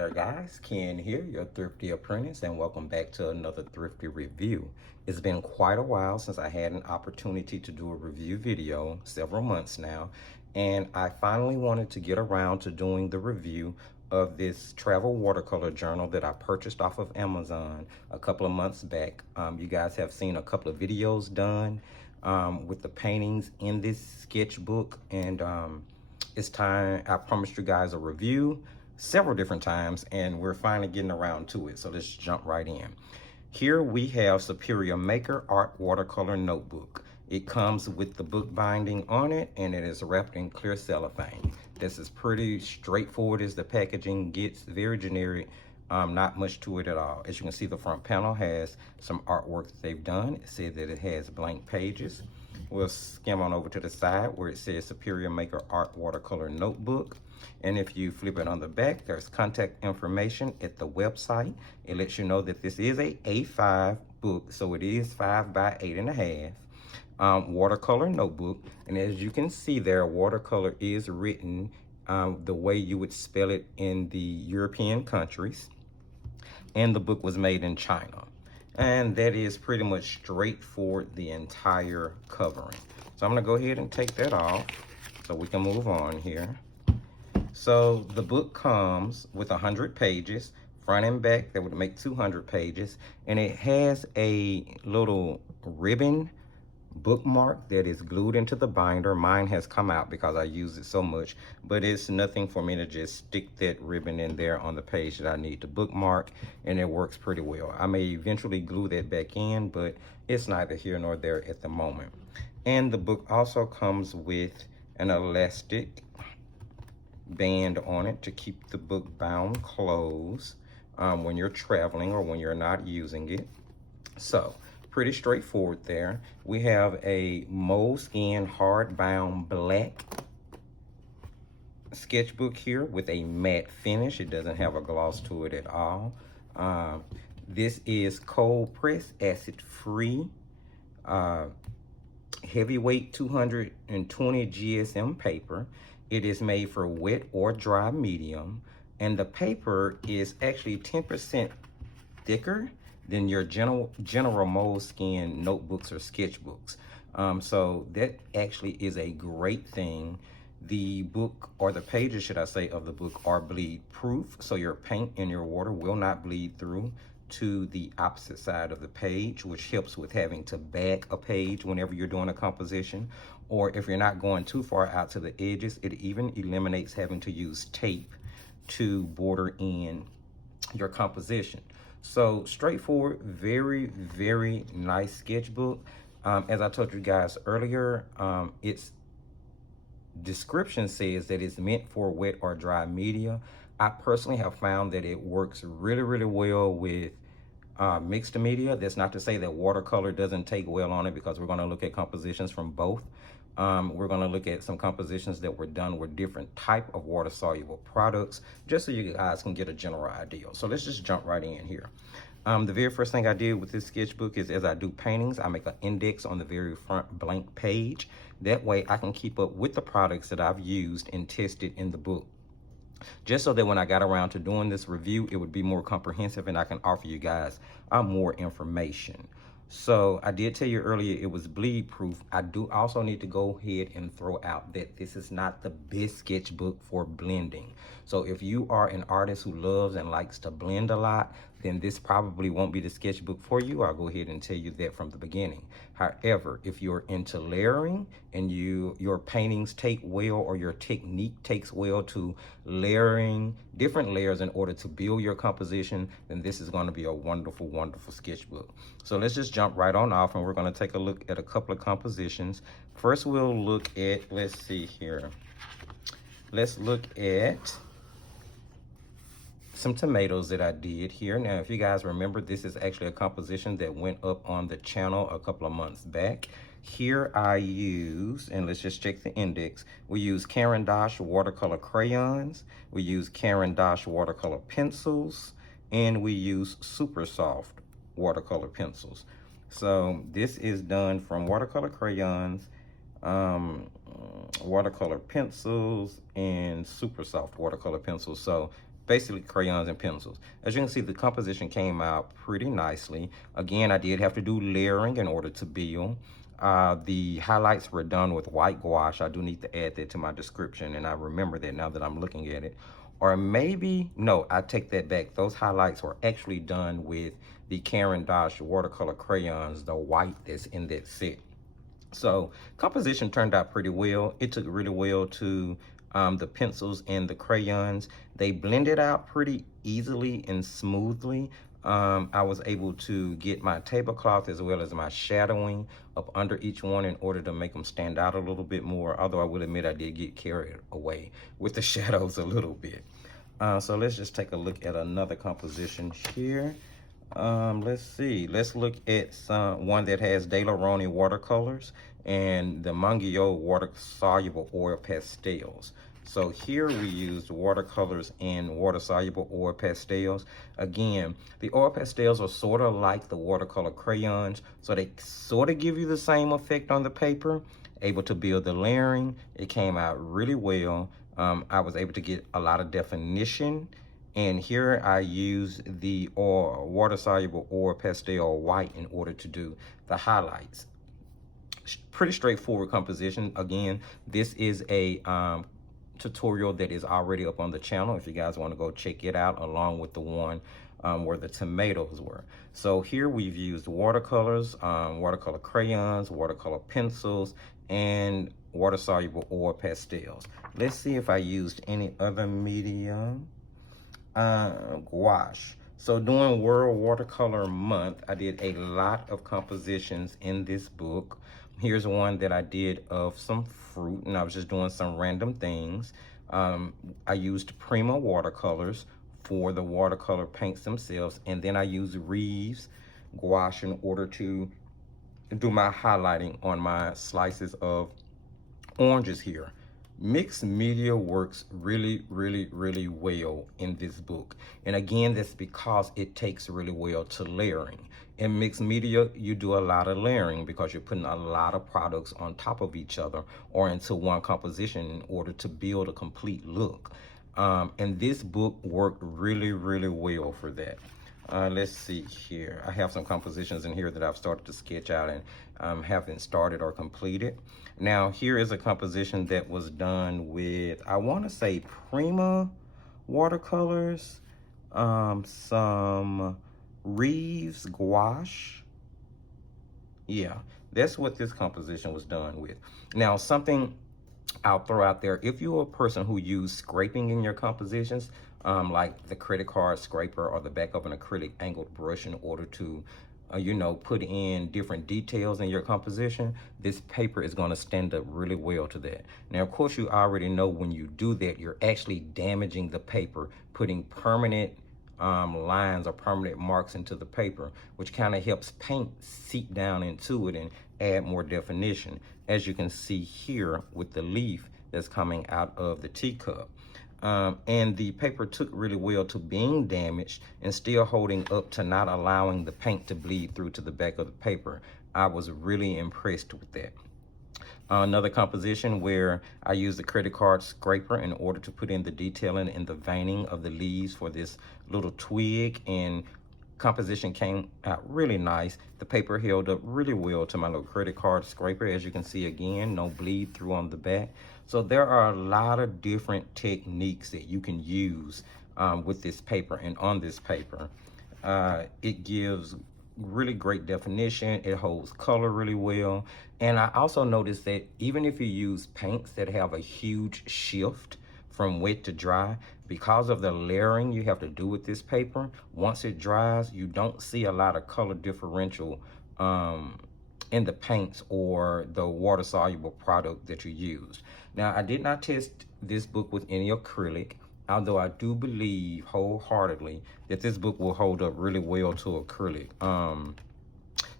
there guys, Ken here, your thrifty apprentice, and welcome back to another thrifty review. It's been quite a while since I had an opportunity to do a review video, several months now, and I finally wanted to get around to doing the review of this travel watercolor journal that I purchased off of Amazon a couple of months back. You guys have seen a couple of videos done with the paintings in this sketchbook, and it's time. I promised you guys a review several different times, and we're finally getting around to it. So let's jump right in. Here we have SuperiorMaker Art Watercolor Notebook. It comes with the book binding on it, and it is wrapped in clear cellophane. This is pretty straightforward as the packaging gets, very generic, not much to it at all. As you can see, the front panel has some artwork that they've done. It says that it has blank pages. We'll skim on over to the side where it says SuperiorMaker Art Watercolor Notebook. And if you flip it on the back, there's contact information at the website. It lets you know that this is a A5 book, so it is 5 by 8.5. Watercolor notebook. And as you can see there, watercolor is written the way you would spell it in the European countries. And the book was made in China. And that is pretty much straightforward, the entire covering. So I'm gonna go ahead and take that off so we can move on here. So the book comes with 100 pages, front and back. That would make 200 pages. And it has a little ribbon bookmark that is glued into the binder. Mine has come out because I use it so much, but it's nothing for me to just stick that ribbon in there on the page that I need to bookmark, and it works pretty well. I may eventually glue that back in, but it's neither here nor there at the moment. And the book also comes with an elastic band on it to keep the book bound closed when you're traveling or when you're not using it. So pretty straightforward there. We have a moleskin hardbound black sketchbook here with a matte finish. It doesn't have a gloss to it at all. This is cold press, acid free, heavyweight 220 GSM paper. It is made for wet or dry medium, and the paper is actually 10% thicker than your general moleskin notebooks or sketchbooks. So that actually is a great thing. The book, or the pages should I say, of the book are bleed proof, so your paint and your water will not bleed through to the opposite side of the page, which helps with having to back a page whenever you're doing a composition, or if you're not going too far out to the edges. It even eliminates having to use tape to border in your composition. So straightforward, very, very nice sketchbook. As I told you guys earlier, its description says that it's meant for wet or dry media. I personally have found that it works really, really well with mixed media. That's not to say that watercolor doesn't take well on it, because we're going to look at compositions from both. We're going to look at some compositions that were done with different type of water soluble products, just so you guys can get a general idea. So let's just jump right in here. The very first thing I did with this sketchbook is, as I do paintings, I make an index on the very front blank page. That way I can keep up with the products that I've used and tested in the book, just so that when I got around to doing this review, it would be more comprehensive and I can offer you guys more information. So I did tell you earlier it was bleed proof. I do also need to go ahead and throw out that this is not the best sketchbook for blending. So if you are an artist who loves and likes to blend a lot, then this probably won't be the sketchbook for you. I'll go ahead and tell you that from the beginning. However, if you're into layering and your paintings take well, or your technique takes well to layering different layers in order to build your composition, then this is going to be a wonderful, wonderful sketchbook. So let's just jump right on off, and we're going to take a look at a couple of compositions. First, we'll look at, let's see here. Let's look at some tomatoes that I did here. Now, if you guys remember, this is actually a composition that went up on the channel a couple of months back. Here I use, and let's just check the index, we use Caran d'Ache watercolor crayons, we use Caran d'Ache watercolor pencils, and we use super soft watercolor pencils. So this is done from watercolor crayons, watercolor pencils, and super soft watercolor pencils. So basically crayons and pencils. As you can see, the composition came out pretty nicely. Again, I did have to do layering in order to build. The highlights were done with white gouache. I do need to add that to my description, and I remember that now that I'm looking at it. Or maybe, no, I take that back. Those highlights were actually done with the Caran d'Ache watercolor crayons, the white that's in that set. So composition turned out pretty well. It took really well to the pencils and the crayons. They blended out pretty easily and smoothly. I was able to get my tablecloth as well as my shadowing up under each one in order to make them stand out a little bit more. Although I will admit I did get carried away with the shadows a little bit. So let's just take a look at another composition here. Let's see. Let's look at one that has De La Roni watercolors and the Mangio water-soluble oil pastels. So here we used watercolors and water-soluble oil pastels. Again, the oil pastels are sort of like the watercolor crayons, so they sort of give you the same effect on the paper. Able to build the layering. It came out really well. I was able to get a lot of definition. And here I use the water-soluble oil pastel white in order to do the highlights. Pretty straightforward composition. Again, this is a tutorial that is already up on the channel if you guys want to go check it out, along with the one where the tomatoes were. So here we've used watercolors, watercolor crayons, watercolor pencils, and water-soluble oil pastels. Let's see if I used any other medium. Gouache. So during World Watercolor Month, I did a lot of compositions in this book. Here's one that I did of some fruit, and I was just doing some random things. I used Prima watercolors for the watercolor paints themselves, and then I used Reeves gouache in order to do my highlighting on my slices of oranges here. Mixed media works really, really, really well in this book. And again, that's because it takes really well to layering. In mixed media, you do a lot of layering because you're putting a lot of products on top of each other or into one composition in order to build a complete look. And this book worked really, really well for that. Let's see here. I have some compositions in here that I've started to sketch out and haven't started or completed. Now, here is a composition that was done with, I want to say, Prima watercolors, some Reeves gouache. Yeah, that's what this composition was done with. Now, something I'll throw out there, if you're a person who uses scraping in your compositions, like the credit card scraper or the back of an acrylic angled brush in order to, you know, put in different details in your composition, this paper is going to stand up really well to that. Now, of course, you already know when you do that, you're actually damaging the paper, putting permanent lines or permanent marks into the paper, which kind of helps paint seep down into it and add more definition, as you can see here with the leaf that's coming out of the teacup. And the paper took really well to being damaged and still holding up to not allowing the paint to bleed through to the back of the paper. I was really impressed with that. Another composition where I used the credit card scraper in order to put in the detailing and the veining of the leaves for this little twig, and composition came out really nice. The paper held up really well to my little credit card scraper. As you can see, again, no bleed through on the back. So there are a lot of different techniques that you can use with this paper and on this paper. It gives really great definition. It holds color really well. And I also noticed that even if you use paints that have a huge shift from wet to dry, because of the layering you have to do with this paper, once it dries, you don't see a lot of color differential in the paints or the water-soluble product that you used. Now, I did not test this book with any acrylic, although I do believe wholeheartedly that this book will hold up really well to acrylic,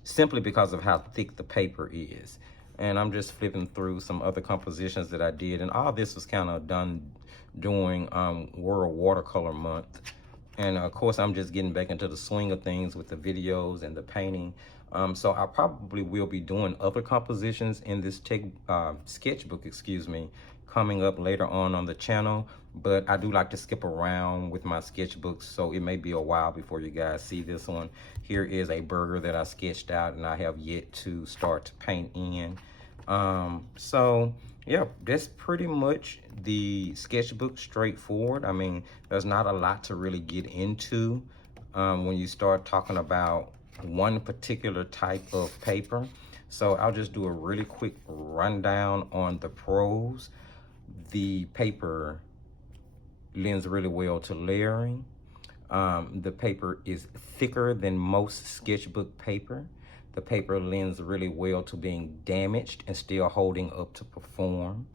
simply because of how thick the paper is. And I'm just flipping through some other compositions that I did, and all this was kind of done during World Watercolor Month. And of course, I'm just getting back into the swing of things with the videos and the painting. So I probably will be doing other compositions in this sketchbook, excuse me, coming up later on the channel. But I do like to skip around with my sketchbooks, so it may be a while before you guys see this one. Here is a burger that I sketched out and I have yet to start to paint in. So yeah, that's pretty much the sketchbook, straightforward. I mean, there's not a lot to really get into when you start talking about one particular type of paper. So I'll just do a really quick rundown on the pros. The paper lends really well to layering. The paper is thicker than most sketchbook paper. The paper lends really well to being damaged and still holding up to perform.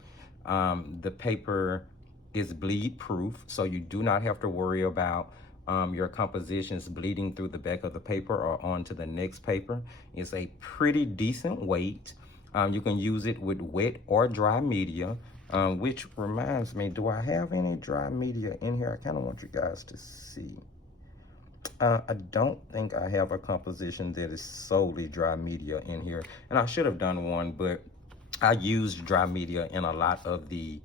The paper is bleed proof, so you do not have to worry about your compositions bleeding through the back of the paper or onto the next paper. It's a pretty decent weight. You can use it with wet or dry media, which reminds me, do I have any dry media in here? I kind of want you guys to see. I don't think I have a composition that is solely dry media in here, and I should have done one, but I used dry media in a lot of the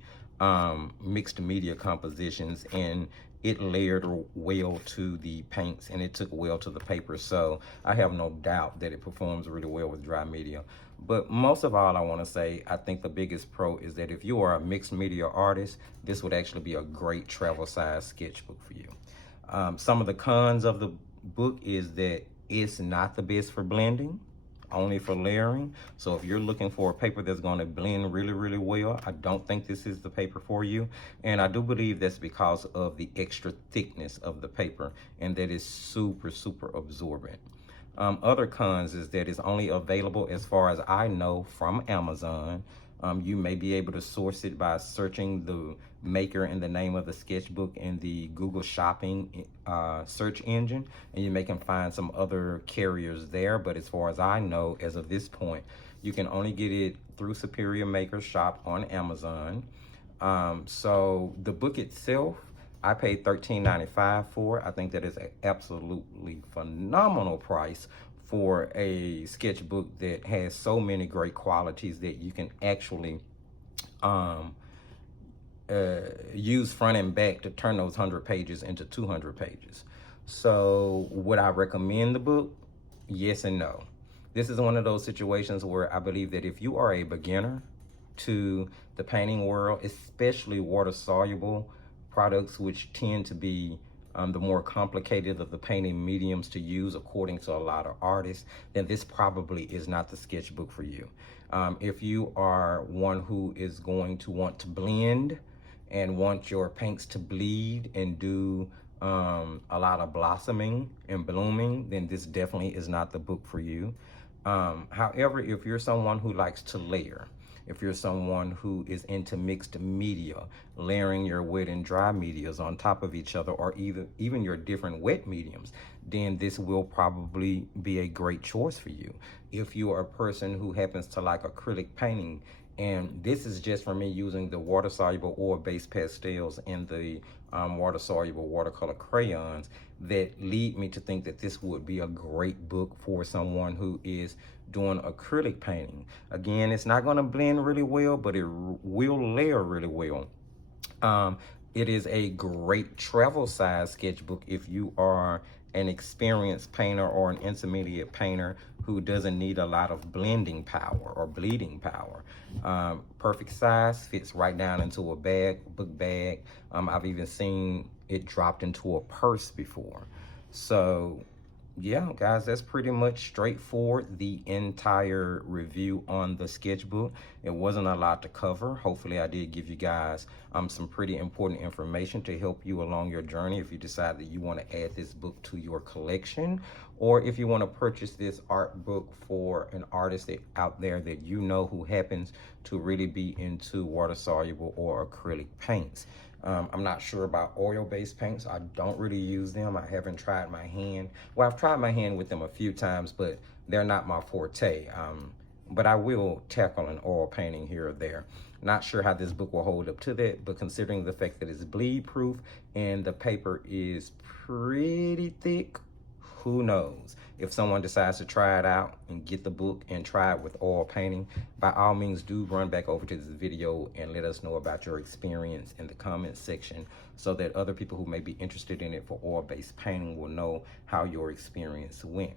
mixed media compositions, and it layered well to the paints and it took well to the paper. So I have no doubt that it performs really well with dry media. But most of all, I want to say, I think the biggest pro is that if you are a mixed media artist, this would actually be a great travel size sketchbook for you. Some of the cons of the book is that it's not the best for blending, only for layering. So if you're looking for a paper that's going to blend really, really well, I don't think this is the paper for you. And I do believe that's because of the extra thickness of the paper, and that is super, super absorbent. Other cons is that it's only available, as far as I know, from Amazon. You may be able to source it by searching the maker and the name of the sketchbook in the Google Shopping search engine, and you may can find some other carriers there. But as far as I know, as of this point, you can only get it through SuperiorMaker shop on Amazon. So the book itself, I paid $13.95 for. I think that is an absolutely phenomenal price for a sketchbook that has so many great qualities that you can actually use front and back to turn those 100 pages into 200 pages. So would I recommend the book? Yes and no. This is one of those situations where I believe that if you are a beginner to the painting world, especially water soluble products, which tend to be the more complicated of the painting mediums to use according to a lot of artists, then this probably is not the sketchbook for you. If you are one who is going to want to blend and want your paints to bleed and do a lot of blossoming and blooming, then this definitely is not the book for you. However, if you're someone who likes to layer, if you're someone who is into mixed media, layering your wet and dry medias on top of each other, or even your different wet mediums, then this will probably be a great choice for you. If you are a person who happens to like acrylic painting, and this is just for me using the water-soluble oil-based pastels and the water-soluble watercolor crayons, that lead me to think that this would be a great book for someone who is doing acrylic painting. Again, it's not going to blend really well, but it will layer really well. It is a great travel size sketchbook if you are an experienced painter or an intermediate painter who doesn't need a lot of blending power or bleeding power. Perfect size, fits right down into a bag, book bag. I've even seen it dropped into a purse before. So yeah, guys, that's pretty much straightforward, the entire review on the sketchbook. It wasn't a lot to cover. Hopefully I did give you guys some pretty important information to help you along your journey if you decide that you want to add this book to your collection, or if you want to purchase this art book for an artist out there that you know who happens to really be into water soluble or acrylic paints. I'm not sure about oil-based paints. I don't really use them. I haven't tried my hand. Well, I've tried my hand with them a few times, but they're not my forte. but I will tackle an oil painting here or there. Not sure how this book will hold up to that, but considering the fact that it's bleed proof and the paper is pretty thick, who knows? If someone decides to try it out and get the book and try it with oil painting, by all means do run back over to this video and let us know about your experience in the comments section, so that other people who may be interested in it for oil-based painting will know how your experience went.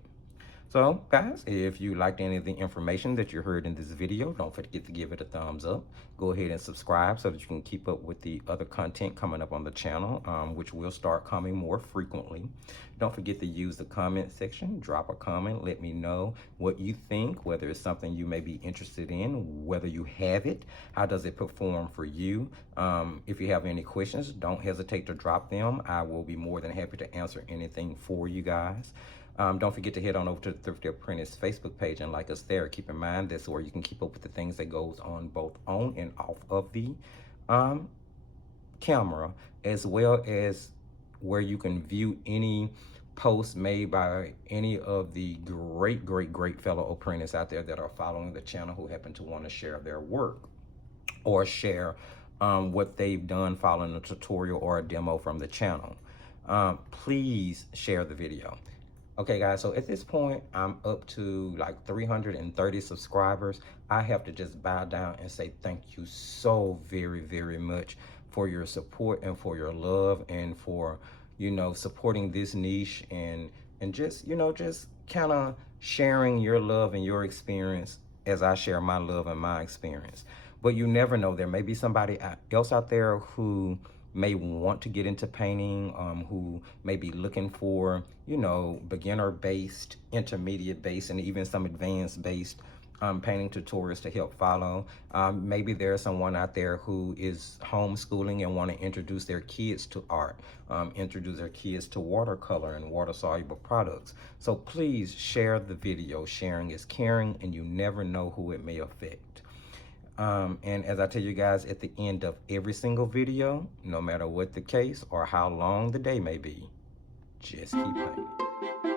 So guys, if you liked any of the information that you heard in this video, don't forget to give it a thumbs up. Go ahead and subscribe so that you can keep up with the other content coming up on the channel, which will start coming more frequently. Don't forget to use the comment section. Drop a comment. Let me know what you think, whether it's something you may be interested in, whether you have it, how does it perform for you. If you have any questions, don't hesitate to drop them. I will be more than happy to answer anything for you guys. Don't forget to head on over to the Thrifty Apprentice Facebook page and like us there. Keep in mind, that's where you can keep up with the things that goes on both on and off of the camera, as well as where you can view any posts made by any of the great fellow apprentices out there that are following the channel, who happen to want to share their work or share what they've done following a tutorial or a demo from the channel. Please share the video. Okay guys, so at this point, I'm up to like 330 subscribers. I have to just bow down and say thank you so very much for your support and for your love, and for, you know, supporting this niche, and just, you know, just kind of sharing your love and your experience as I share my love and my experience. But you never know, there may be somebody else out there who may want to get into painting, who may be looking for, you know, beginner-based, intermediate-based, and even some advanced-based painting tutorials to help follow. Maybe there's someone out there who is homeschooling and want to introduce their kids to art, introduce their kids to watercolor and water-soluble products. So please share the video. Sharing is caring, and you never know who it may affect. And as I tell you guys at the end of every single video, no matter what the case or how long the day may be, just keep painting.